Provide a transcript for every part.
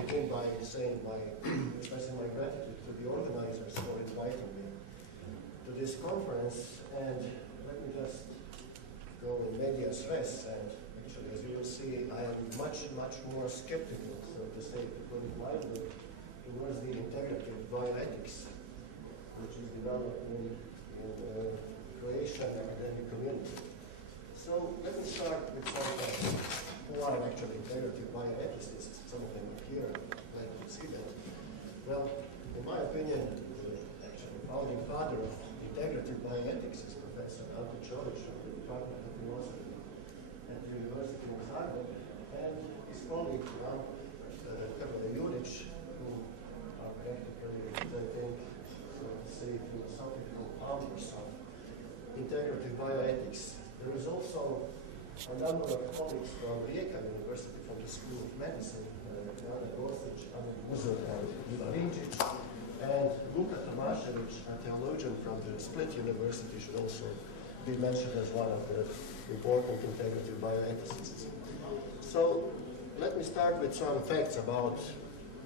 begin by expressing my gratitude to the organizers for inviting me to this conference. And let me just go in medias res. And actually, as you will see, I am much more skeptical, so to say, to put it mildly, towards the integrative bioethics, which is developed in the Croatian academic community. So let me start with some who are actually integrative bioethicists. Some of them are here. I'd like to see that. Well, in my opinion, the actually founding father of integrative bioethics is Professor Ante Čović from the Department of Philosophy at the University of Zagreb, and his colleague Hrvoje Jurić, who are practically, I think, so to say, philosophical founders of integrative bioethics. There is also a number of colleagues from Rijeka University, from the School of Medicine, Ana Gosić, Ana Muzor, and Ivan Rinčić, and Luka Tomašević, a theologian from the Split University, should also be mentioned as one of the important integrative bioethicists. So let me start with some facts about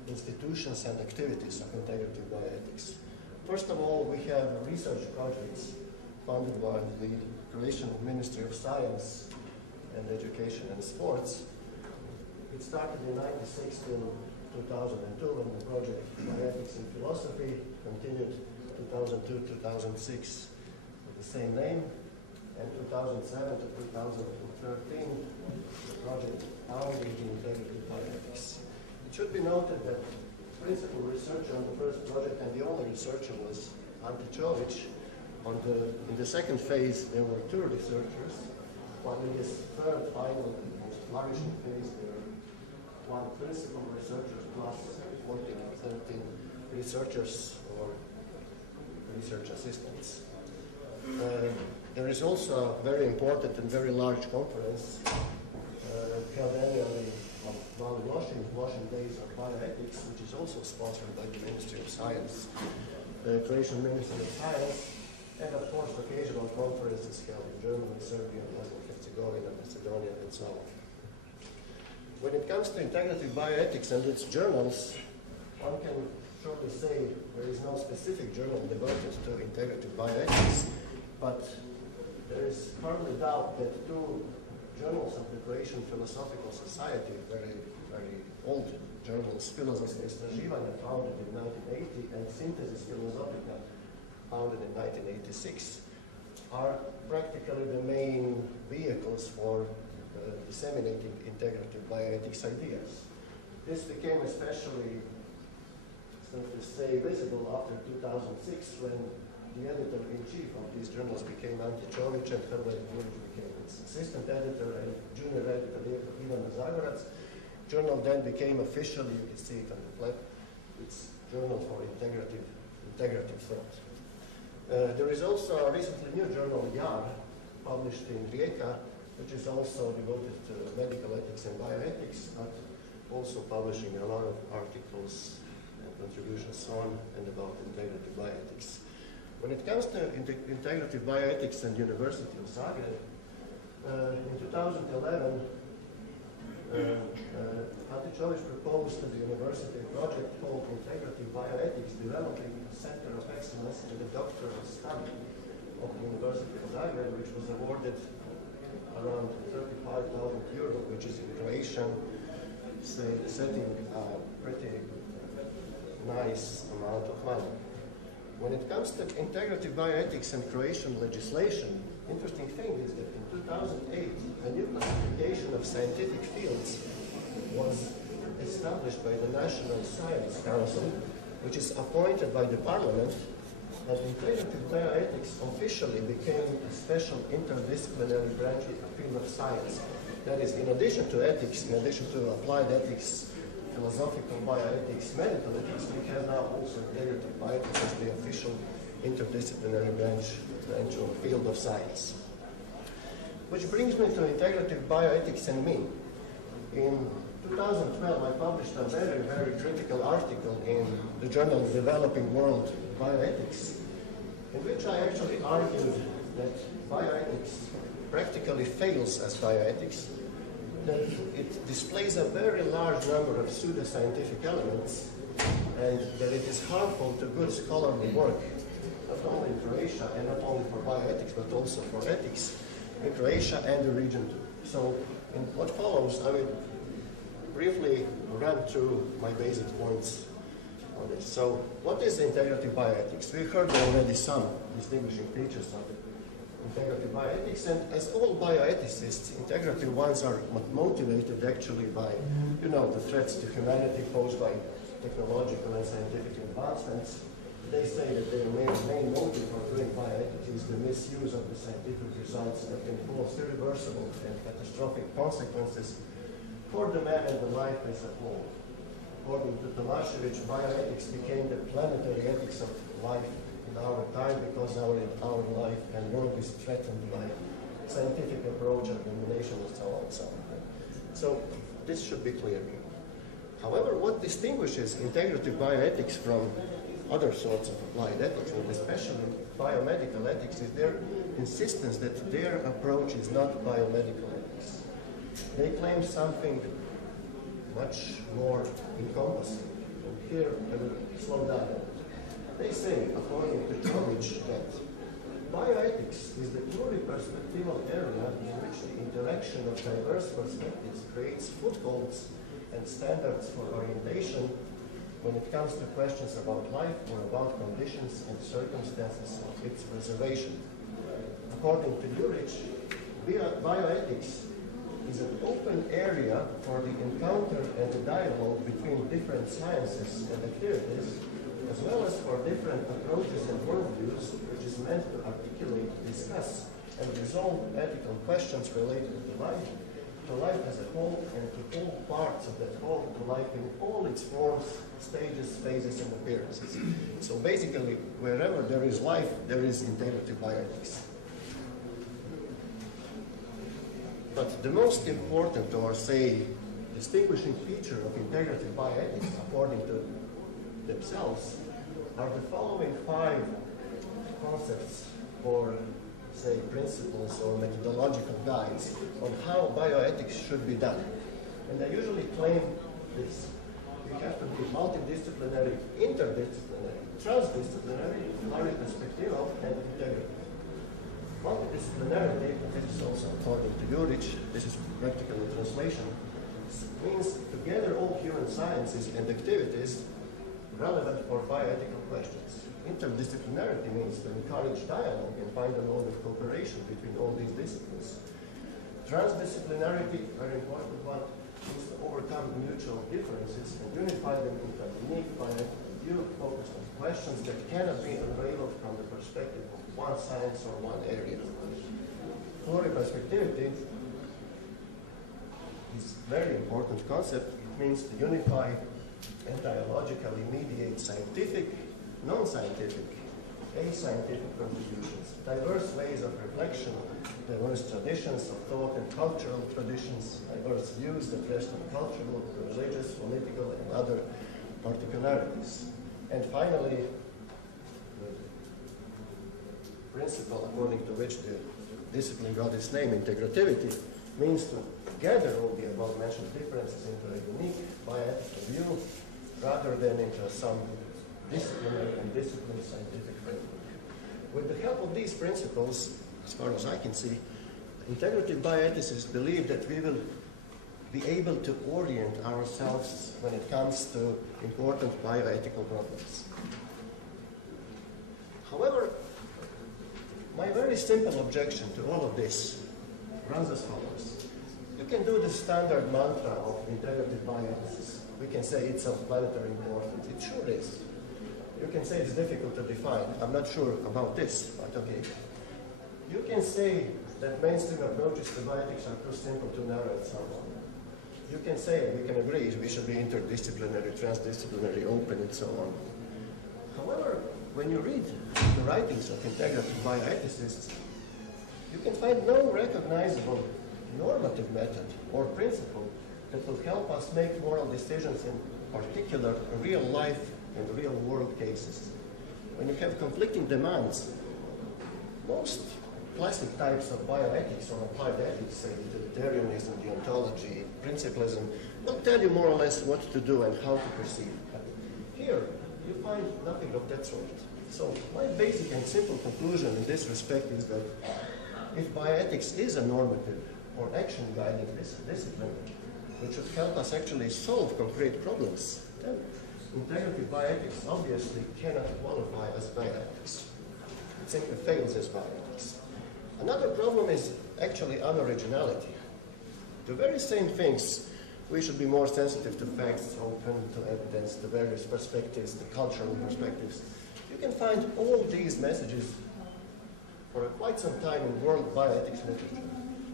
institutions and activities of integrative bioethics. First of all, we have research projects funded by the Croatian Ministry of Science and Education and Sports. It started in 1996 till 2002 when the project Bioethics in Philosophy continued 2002-2006 with the same name, and 2007 to 2013 the project founded in integrative bioethics. It should be noted that the principal researcher on the first project and the only researcher was Ante Čović. In the second phase, there were two researchers, while in this third, final, most flourishing phase, there were one principal researcher plus 14 or 13 researchers or research assistants. There is also a very important and very large conference held annually on Washington Days of Bioethics, which is also sponsored by the Ministry of Science, the Croatian Ministry of Science. And of course, occasional conferences held in Germany, Serbia, Bosnia-Herzegovina, Macedonia, and so on. When it comes to integrative bioethics and its journals, one can surely say there is no specific journal devoted to integrative bioethics, but there is hardly doubt that two journals of the Croatian Philosophical Society, very old journals, Filozofska istraživanja, founded in 1980, and Synthesis Philosophica, founded in 1986, are practically the main vehicles for disseminating integrative bioethics ideas. This became especially, so to say, visible after 2006 when the editor-in-chief of these journals became Ante Čović and Hrvoje Jurić became its assistant editor and junior editor Ivan Zagorac. Journal then became officially, you can see it on the flap, its journal for integrative thought. There is also a recently new journal, JAR, published in Rijeka, which is also devoted to medical ethics and bioethics, but also publishing a lot of articles and contributions on and about integrative bioethics. When it comes to integrative bioethics and University of Zagreb, in 2011, Ante Čović proposed to the university a project called Integrative Bioethics, developing a center of excellence in the doctoral study of the University of Zagreb, which was awarded around 35,000 euro, which is in Croatian, setting a pretty nice amount of money. When it comes to integrative bioethics and Croatian legislation, interesting thing is that in 2008, a new classification of scientific fields was established by the National Science Council, which is appointed by the Parliament, and integrative bioethics officially became a special interdisciplinary branch of the field of science. That is, in addition to ethics, in addition to applied ethics, philosophical bioethics, medical ethics, we have now also integrative bioethics as the official interdisciplinary branch of the field of science. Which brings me to integrative bioethics and me. In 2012, I published a very critical article in the journal Developing World Bioethics, in which I actually argued that bioethics practically fails as bioethics, that it displays a very large number of pseudoscientific elements, and that it is harmful to good scholarly work, not only in Croatia, and not only for bioethics, but also for ethics in Croatia and the region too. So in what follows, I will briefly run through my basic points on this. So what is integrative bioethics? We heard already some distinguishing features of integrative bioethics, and as all bioethicists, integrative ones are motivated actually by, you know, the threats to humanity posed by technological and scientific advancements. They say that their main motive for doing bioethics is the misuse of the scientific results that can cause irreversible and catastrophic consequences for the man and the life as a whole. According to Tomasevic, bioethics became the planetary ethics of life in our time because our life and world is threatened by scientific approach, elimination, and so on and so on. So this should be clear. However, what distinguishes integrative bioethics from other sorts of applied ethics, and especially biomedical ethics, is their insistence that their approach is not biomedical ethics. They claim something much more encompassing. And here I will slow down. They say, according to Tomic, that bioethics is the purely perspectival area in which the interaction of diverse perspectives creates footholds and standards for orientation when it comes to questions about life or about conditions and circumstances of its reservation. According to Juric, bioethics is an open area for the encounter and the dialogue between different sciences and activities, as well as for different approaches and worldviews, which is meant to articulate, discuss, and resolve ethical questions related to life as a whole, and to all parts of that whole, to life in all its forms, stages, phases, and appearances. So basically, wherever there is life, there is integrative bioethics. But the most important, or say, distinguishing feature of integrative bioethics, according to themselves, are the following 5 concepts or, say, principles or methodological guides on how bioethics should be done. And they usually claim this. You have to be multidisciplinary, interdisciplinary, transdisciplinary, pluriperspectival, and integrative. Multidisciplinarity, this is also according to Juric, this is practical translation, means to gather all human sciences and activities relevant for bioethical questions. Interdisciplinarity means to encourage dialogue and find a mode of cooperation between all these disciplines. Transdisciplinarity, very important one, is to overcome mutual differences and unify them into a unique bioethical view focused on questions that cannot be unraveled from the perspective of one science or one area. Pluriperspectivity is a very important concept. It means to unify and dialogically mediate scientific, non-scientific, ascientific contributions, diverse ways of reflection, diverse traditions of thought and cultural traditions, diverse views that rest on cultural, religious, political, and other particularities. And finally, the principle according to which the discipline got its name, integrativity, means to gather all the above-mentioned differences into a unique bioethical view rather than into some disciplinary and disciplined scientific framework. With the help of these principles, as far as I can see, integrative bioethicists believe that we will be able to orient ourselves when it comes to important bioethical problems. However, my very simple objection to all of this runs as follows. You can do the standard mantra of integrative bioethics. We can say it's of planetary importance. It sure is. You can say it's difficult to define. I'm not sure about this, but okay. You can say that mainstream approaches to bioethics are too simple, too narrow, and so on. You can say, we can agree, we should be interdisciplinary, transdisciplinary, open, and so on. However, when you read the writings of integrative bioethicists, you can find no recognizable normative method or principle that will help us make moral decisions in particular real life and real world cases. When you have conflicting demands, most classic types of bioethics or applied ethics, say utilitarianism, deontology, principlism, will tell you more or less what to do and how to perceive. But here, you find nothing of that sort. So my basic and simple conclusion in this respect is that if bioethics is a normative or action guiding discipline, which should help us actually solve concrete problems, then integrative bioethics obviously cannot qualify as bioethics. It simply fails as bioethics. Another problem is actually unoriginality. The very same things, we should be more sensitive to facts, open to evidence, the various perspectives, the cultural perspectives. You can find all these messages for quite some time in world bioethics literature.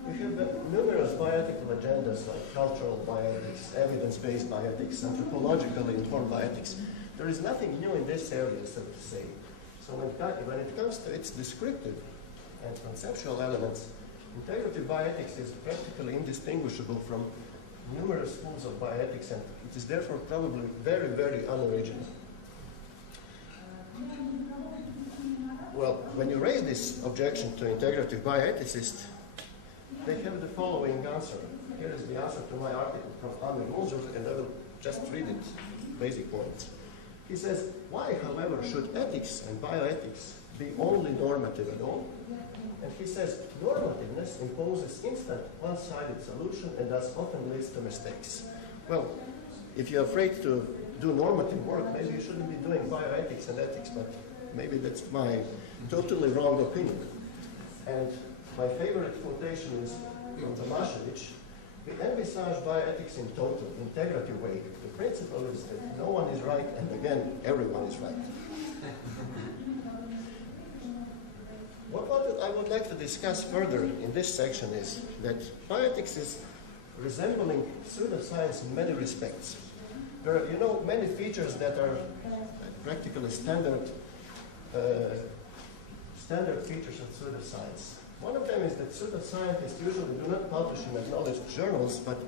We have numerous bioethical agendas like cultural bioethics, evidence-based bioethics, anthropologically informed bioethics. There is nothing new in this area, so to say. So when it comes to its descriptive and conceptual elements, integrative bioethics is practically indistinguishable from numerous schools of bioethics, and it is therefore probably very, very unoriginal. Well, when you raise this objection to integrative bioethicists, they have the following answer. Here is the answer to my article from PANEL7Tomislav, and I will just read it, basic points. He says, why, however, should ethics and bioethics be only normative at all? And he says, normativeness imposes instant, one-sided solution and thus often leads to mistakes. Well, if you're afraid to do normative work, maybe you shouldn't be doing bioethics and ethics, but maybe that's my totally wrong opinion. And my favorite quotation is from Tomašević. We envisage bioethics in total, integrative way. The principle is that no one is right, and again, everyone is right. What I would like to discuss further in this section is that bioethics is resembling pseudoscience in many respects. There are, many features that are practically standard features of pseudoscience. One of them is that pseudoscientists usually do not publish in acknowledged journals, but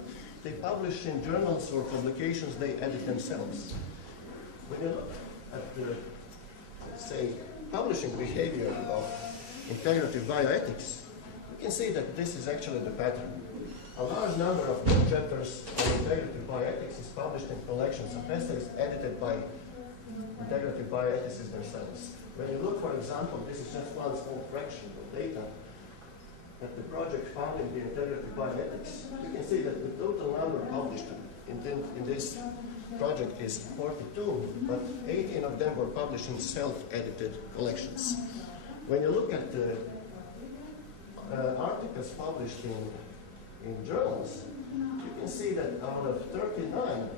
they publish in journals or publications they edit themselves. When you look at the, say, publishing behavior of integrative bioethics, you can see that this is actually the pattern. A large number of new chapters on integrative bioethics is published in collections of essays edited by integrative bioethicists themselves. When you look, for example, this is just one small fraction of data that the project found in the integrative bioethics, you can see that the total number published in this project is 42, but 18 of them were published in self-edited collections. When you look at the articles published in journals, you can see that out of 39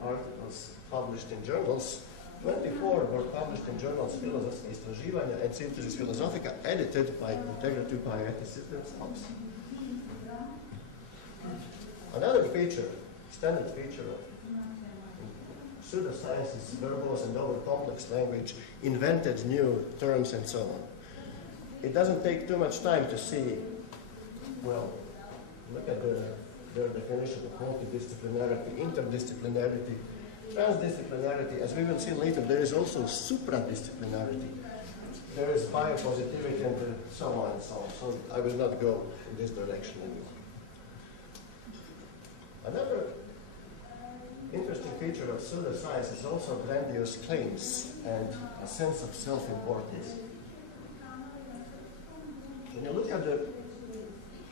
articles published in journals, 24 were published in journals Filozofska istraživanja and Synthesis Philosophica, edited by integrative bioethicists themselves. Another feature, standard feature of pseudoscience is verbose and over-complex language, invented new terms and so on. It doesn't take too much time to see, well, look at their definition of multidisciplinarity, interdisciplinarity, transdisciplinarity. As we will see later, there is also supradisciplinarity. There is biopositivity and so on and so on. So I will not go in this direction anymore. Another interesting feature of pseudoscience is also grandiose claims and a sense of self-importance. When you look at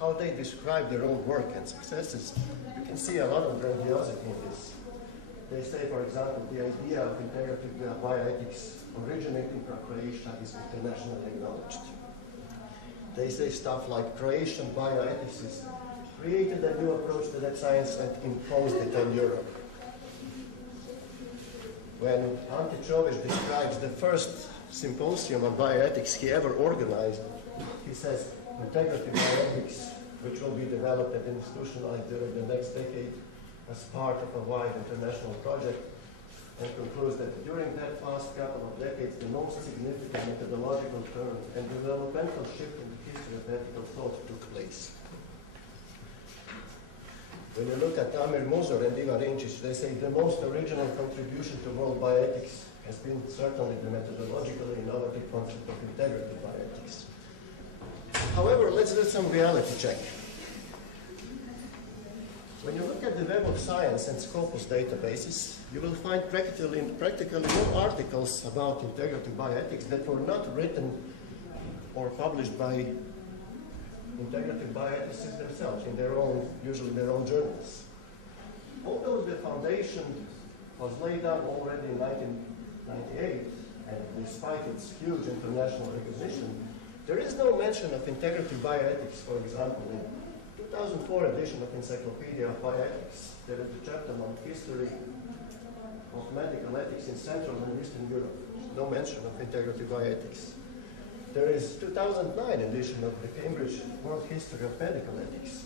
how they describe their own work and successes, you can see a lot of grandiosity in this. They say, for example, the idea of integrative bioethics originating from Croatia is internationally acknowledged. They say stuff like Croatian bioethicists created a new approach to that science and imposed it on Europe. When Ante Čović describes the first symposium on bioethics he ever organized, he says, integrative bioethics, which will be developed and institutionalized during the next decade as part of a wide international project, and concludes that during that past couple of decades, the most significant methodological turn and developmental shift in the history of ethical thought took place. When you look at Amir Muzor and Ivan Rinčić, they say the most original contribution to world bioethics has been certainly the methodologically innovative concept of integrative bioethics. However, let's do some reality check. When you look at the Web of Science and Scopus databases, you will find practically no articles about integrative bioethics that were not written or published by integrative bioethicists themselves in their own, usually their own journals. Although the foundation was laid down already in 1998, and despite its huge international recognition, there is no mention of integrative bioethics, for example, in 2004 edition of Encyclopedia of Bioethics. There is a chapter on history of medical ethics in Central and Eastern Europe. No mention of integrative bioethics. There is 2009 edition of the Cambridge World History of Medical Ethics.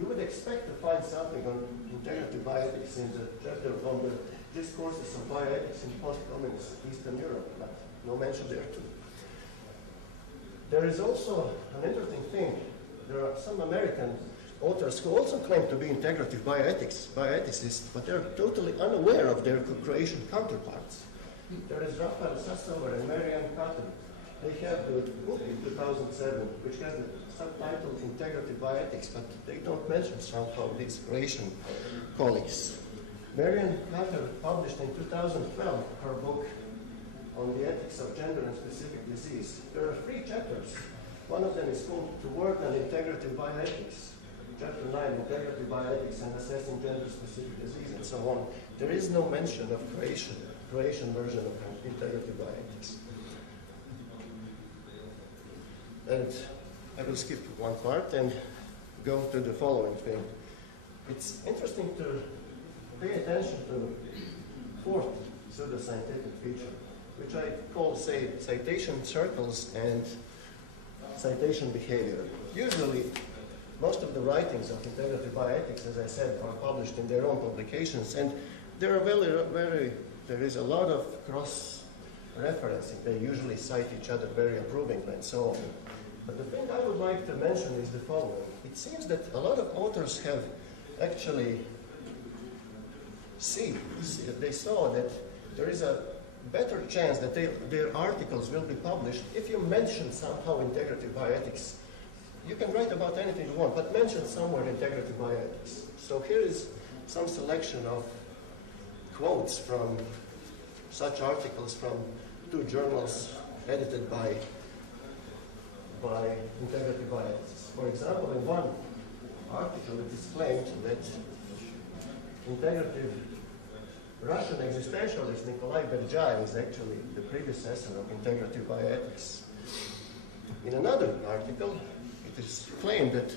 You would expect to find something on integrative bioethics in the chapter on the discourses of bioethics in post-communist Eastern Europe, but no mention there too. There is also an interesting thing. There are some American authors who also claim to be integrative bioethicists, but they're totally unaware of their Croatian counterparts. There is Rafael Sassover and Marianne Cotton. They have the book in 2007, which has the subtitle Integrative Bioethics, but they don't mention somehow these Croatian colleagues. Marianne Cotton published in 2012 her book on the ethics of gender and specific disease. There are 3 chapters. One of them is called To Work on Integrative Bioethics. Chapter 9, Integrative Bioethics and Assessing Gender-Specific Disease, and so on. There is no mention of Croatian version of integrative bioethics. And I will skip one part and go to the following thing. It's interesting to pay attention to 4th pseudoscientific feature, which I call, say, citation circles and citation behavior. Usually, most of the writings of integrative bioethics, as I said, are published in their own publications, and there is a lot of cross-referencing. They usually cite each other very approvingly and so on. But the thing I would like to mention is the following. It seems that a lot of authors have actually they saw that there is a better chance that their articles will be published if you mention somehow integrative bioethics. You can write about anything you want, but mention somewhere integrative bioethics. So here is some selection of quotes from such articles from 2 journals edited by integrative bioethics. For example, in one article it is claimed that integrative Russian existentialist Nikolai Berjai is actually the predecessor of integrative bioethics. In another article, it is claimed that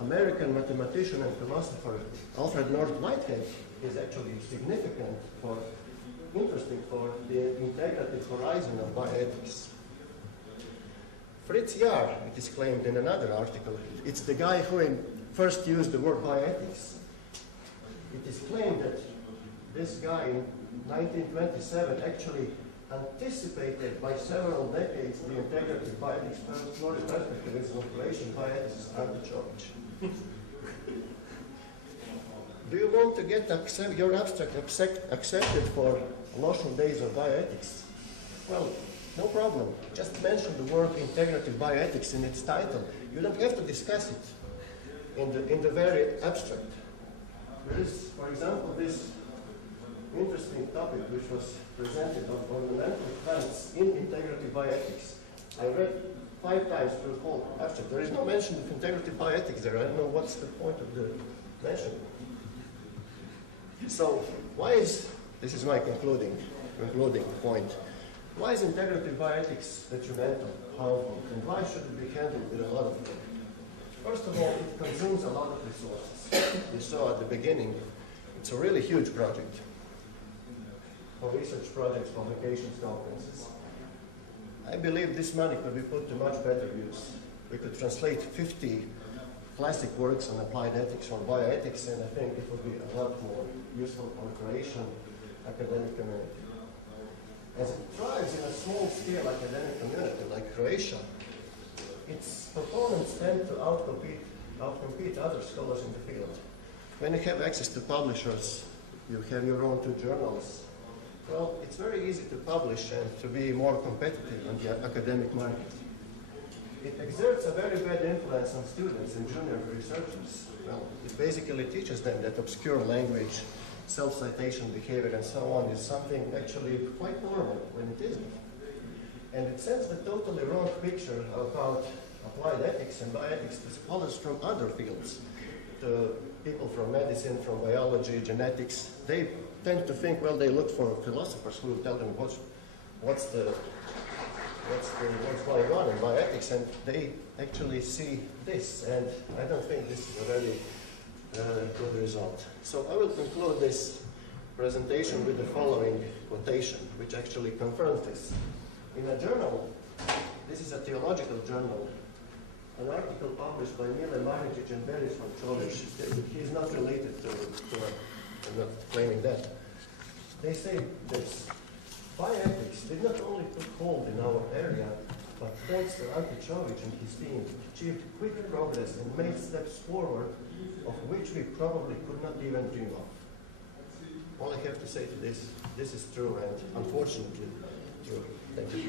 American mathematician and philosopher Alfred North Whitehead is actually interesting for the integrative horizon of bioethics. Fritz Jahr, it is claimed in another article, it's the guy who first used the word bioethics. It is claimed that this guy in 1927 actually anticipated by several decades the integrative bioethics perspectivism of Croatian bioethicists Ante Čović. Do you want to get your abstract accepted for Loschel Days of Bioethics? Well, no problem. Just mention the word integrative bioethics in its title. You don't have to discuss it in the very abstract. There is, for example, this interesting topic which was presented on ornamental plants in integrative bioethics. I read 5 times through the whole abstract. There is no mention of integrative bioethics there. I don't know what's the point of the mention. So this is my concluding point. Why is integrative bioethics detrimental, harmful, and why should it be handled with a lot of care? First of all, it consumes a lot of resources. You saw at the beginning, it's a really huge project. For research projects, publications, conferences. I believe this money could be put to much better use. We could translate 50 classic works on applied ethics or bioethics, and I think it would be a lot more useful for the Croatian academic community. As it thrives in a small-scale academic community like Croatia, its proponents tend to outcompete other scholars in the field. When you have access to publishers, you have your own 2 journals. Well, it's very easy to publish and to be more competitive on the academic market. it exerts a very bad influence on students and junior researchers. Well, it basically teaches them that obscure language, self-citation behavior, and so on is something actually quite normal when it isn't. And it sends the totally wrong picture about applied ethics and bioethics to scholars from other fields, to people from medicine, from biology, genetics. They tend to think, well, they look for philosophers who will tell them what's going on in bioethics, and they actually see this, and I don't think this is a very good result. So I will conclude this presentation with the following quotation, which actually confirms this. In a journal, this is a theological journal, an article published by Mile Maričić and Berislav Čolić. He is not related to I'm not claiming that. They say this: bioethics did not only took hold in our area, but thanks to Čolić and his team, achieved quick progress and made steps forward of which we probably could not even dream of. All I have to say to this is true and unfortunately true. Thank you.